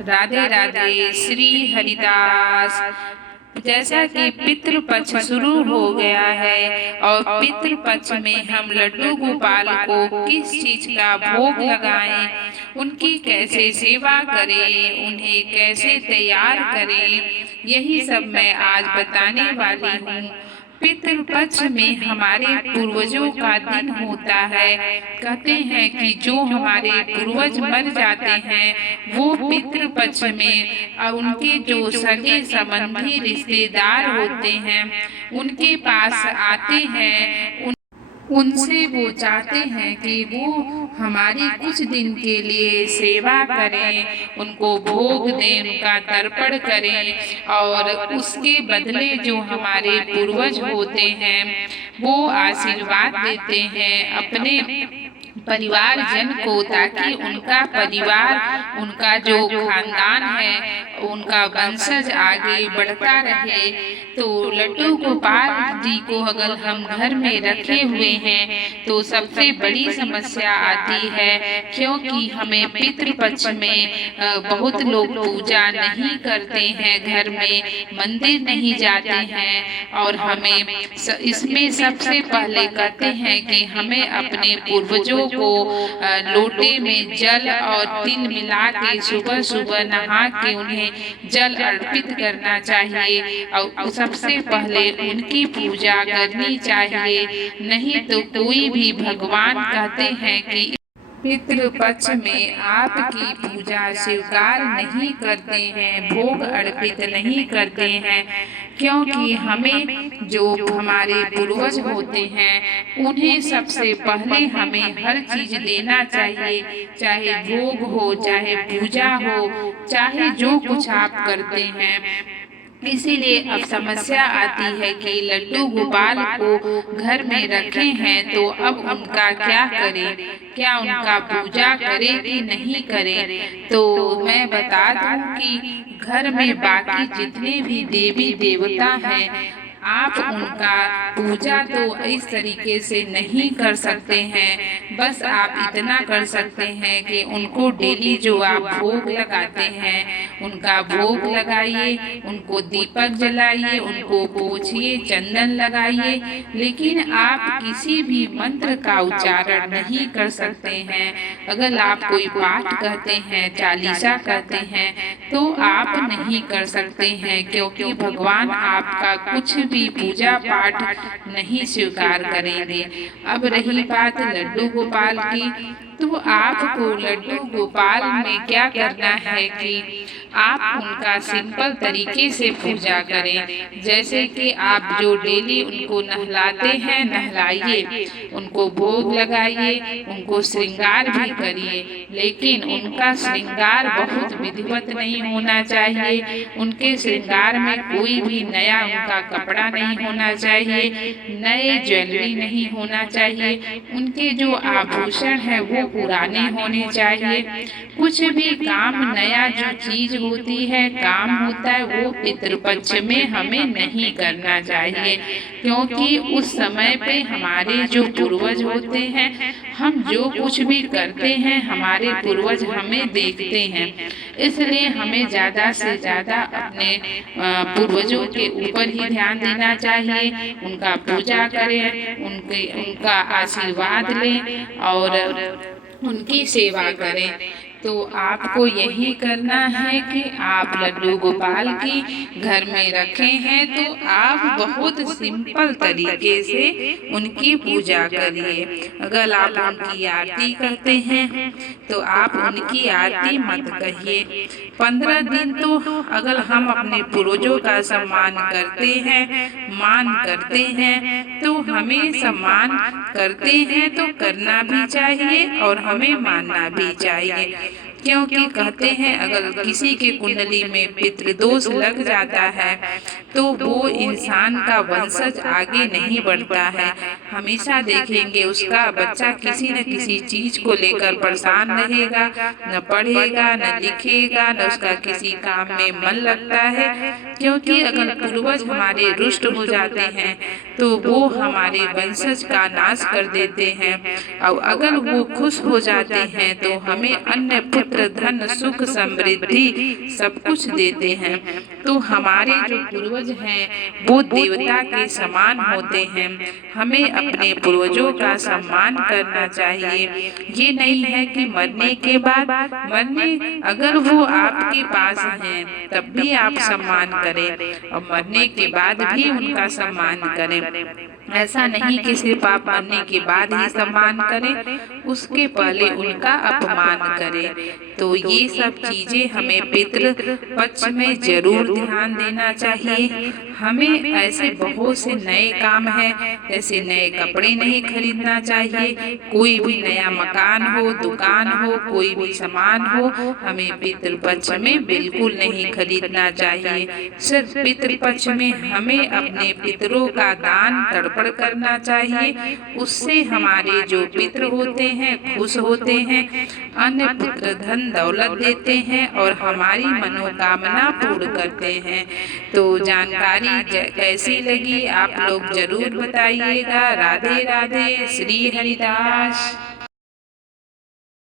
राधे राधे। श्री हरिदास। जैसा कि पितृपक्ष शुरू हो गया है और पितृपक्ष में हम लड्डू गोपाल को किस चीज का भोग लगाएं, उनकी कैसे सेवा करें, उन्हें कैसे तैयार करें, यही सब मैं आज बताने वाली हूँ। पितृपक्ष में हमारे पूर्वजों का दिन होता है। कहते हैं कि जो हमारे पूर्वज मर जाते हैं वो पितृपक्ष में उनके जो सगे संबंधी रिश्तेदार होते हैं उनके पास आते हैं। उनसे वो चाहते हैं कि वो हमारी कुछ दिन के लिए सेवा करें, उनको भोग दें, उनका तर्पण करें और उसके बदले जो हमारे पूर्वज होते हैं वो आशीर्वाद देते हैं अपने परिवार जन को, ताकि उनका परिवार, उनका जो खानदान है, उनका वंशज आगे बढ़ता रहे। तो लड्डू गोपाल जी को अगर हम घर में रखे हुए हैं तो सबसे बड़ी समस्या आती है, क्योंकि हमें पितृपक्ष में बहुत लोग पूजा नहीं करते हैं, घर में मंदिर नहीं जाते हैं और हमें इसमें सबसे पहले कहते हैं कि हमें अपने पूर्वजों को लोटे में जल और तिल मिला के सुबह सुबह नहा के उन्हें जल अर्पित करना चाहिए और सबसे पहले उनकी पूजा करनी चाहिए। नहीं तो कोई भी भगवान कहते हैं कि पितृपक्ष में आपकी पूजा स्वीकार नहीं करते हैं, भोग अर्पित नहीं करते हैं, क्योंकि हमें जो हमारे पूर्वज होते हैं उन्हें सबसे पहले हमें हर चीज देना चाहिए, चाहे भोग हो, चाहे पूजा हो, चाहे जो कुछ आप करते हैं। इसीलिए अब समस्या आती है कि लड्डू गोपाल को घर में रखे हैं तो अब उनका क्या करें, क्या उनका पूजा करें कि नहीं करें। तो मैं बता दूं कि घर में बाकी जितने भी देवी देवता हैं आप उनका पूजा तो इस तरीके से नहीं कर सकते हैं, बस आप इतना कर सकते हैं कि उनको डेली जो आप भोग लगाते हैं उनका भोग लगाइए, उनको दीपक जलाइए, उनको पोछिए, चंदन लगाइए, लेकिन आप किसी भी मंत्र का उच्चारण नहीं कर सकते हैं। अगर आप कोई पाठ कहते हैं, चालीसा कहते हैं तो आप नहीं कर सकते हैं, क्योंकि भगवान आपका कुछ भी पूजा पाठ नहीं स्वीकार करेंगे। अब रही बात लड्डू गोपाल की, तो आपको लड्डू गोपाल में क्या करना है कि आप उनका सिंपल तरीके से पूजा करें। जैसे कि आप जो डेली उनको नहलाते हैं नहलाइए, उनको भोग लगाइए, उनको श्रृंगार भी करिए, लेकिन उनका श्रृंगार बहुत विधिवत नहीं होना चाहिए। उनके श्रृंगार में कोई भी नया उनका कपड़ा नहीं होना चाहिए, नए ज्वेलरी नहीं होना चाहिए, उनके जो आभूषण है वो पुराने होने चाहिए। कुछ भी काम नया जो चीज होती है, काम होता है, वो पितृपक्ष में हमें नहीं करना चाहिए, क्योंकि उस समय पे हमारे जो पूर्वज होते हैं, हम जो कुछ भी करते हैं हमारे पूर्वज हमें देखते हैं। इसलिए हमें ज्यादा से ज्यादा अपने पूर्वजों के ऊपर ही ध्यान देना चाहिए, उनका पूजा करें, उनका आशीर्वाद लें और उनकी सेवा करें। तो आपको यही करना है कि आप लड्डू गोपाल की घर में रखे हैं तो आप बहुत सिंपल तरीके से उनकी पूजा करिए। अगर आप उनकी आरती करते हैं तो आप उनकी आरती मत कहिए। 15 दिन तो अगर हम अपने पूर्वजों का सम्मान करते हैं, मान करते हैं, तो हमें सम्मान करते हैं तो करना भी चाहिए और हमें मानना भी चाहिए, क्योंकि कहते हैं अगर किसी के कुंडली में पितृदोष लग जाता है तो वो इंसान का वंशज आगे नहीं बढ़ता है। हमेशा देखेंगे उसका बच्चा किसी न किसी चीज को लेकर परेशान रहेगा, न पढ़ेगा, न लिखेगा, न उसका किसी काम में मन लगता है, क्योंकि अगर पूर्वज हमारे रुष्ट हो जाते हैं तो वो हमारे वंशज का नाश कर देते हैं, और अगर वो खुश हो जाते हैं तो हमें अन्य पुत्र पुत्र, धन, सुख, समृद्धि सब कुछ देते हैं। तो हमारे जो पूर्वज हैं वो देवता के समान होते हैं। हमें अपने पूर्वजों का सम्मान करना चाहिए। ये नहीं है कि मरने के बाद अगर वो आपके पास हैं तब भी आप सम्मान करें और मरने के बाद भी उनका सम्मान करें। ऐसा नहीं कि सिर्फ आप मरने के बाद ही सम्मान करें, उसके पहले उनका अपमान करें। तो ये सब चीजें हमें पितृ पक्ष में जरूर ध्यान देना चाहिए। हमें ऐसे बहुत से नए काम हैं, जैसे नए कपड़े नहीं खरीदना चाहिए, कोई भी नया मकान हो, दुकान हो, कोई भी सामान हो, हमें पितृ पक्ष में बिल्कुल नहीं खरीदना चाहिए। सिर्फ पितृ पक्ष में हमें अपने पितरों का दान तर्पण करना चाहिए। उससे हमारे जो पितृ होते हैं खुश होते हैं, अन्य पुत्र धन दौलत देते हैं और हमारी मनोकामना पूर्ण करते हैं। तो जानकारी कैसी लगी आप लोग जरूर बताइएगा। राधे राधे। श्री हरिदास।